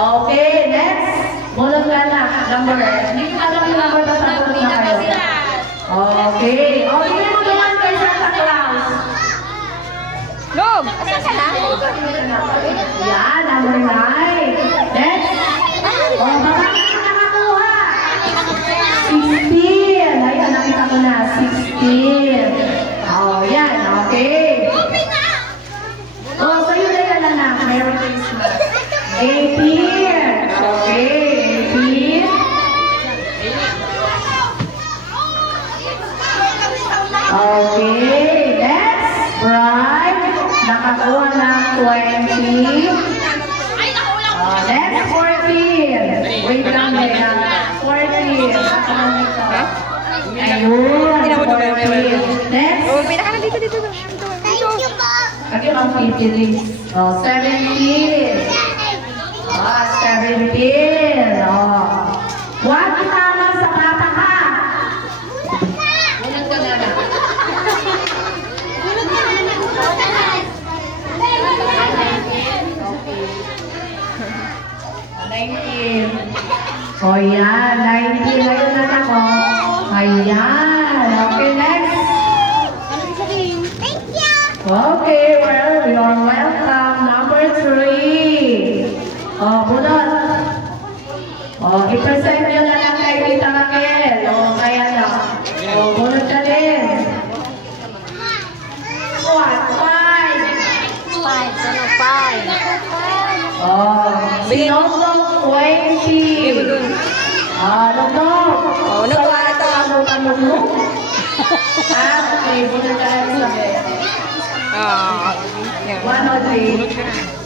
Okay, next. Bunot ka na. Number. Hindi ko alam yung number na sagot na kayo. Okay. O, hindi mo naman kay Santa Claus. Log! Asan ka na? Yan, number 9. Next. O, baka ka nakakuha. 16. Ayan, nakita ko na. 16. O, yan. Okay. O, sa'yo na yan, anak. Merry Christmas. 18. Okay, 18. Okay, next. Right. Nakakuha ng 20. Next, 14. Wait lang, wait lang. 14. Ayun, 14. Next. Oh, pinaka na dito. Thank you po. Lagi ang 15. Oh, 17. 17. Oh. Huwag itamang sa papa ka. Unang ka na na. 19. O yan, 19. Ayun na ako. Ayan. Okay, next. Thank you. Okay, well, you're welcome. Number 3. Oh, bunot. Oh, i-present nyo na lang kay Tita Raquel. Oh, kaya na. Oh, bunot ka din. What? 5. 5. Oh, sinusok 20. Ano to? Oh, nagawa na to. Ano to? Okay, bunot ka lang sabi. Ah. 1 or 3.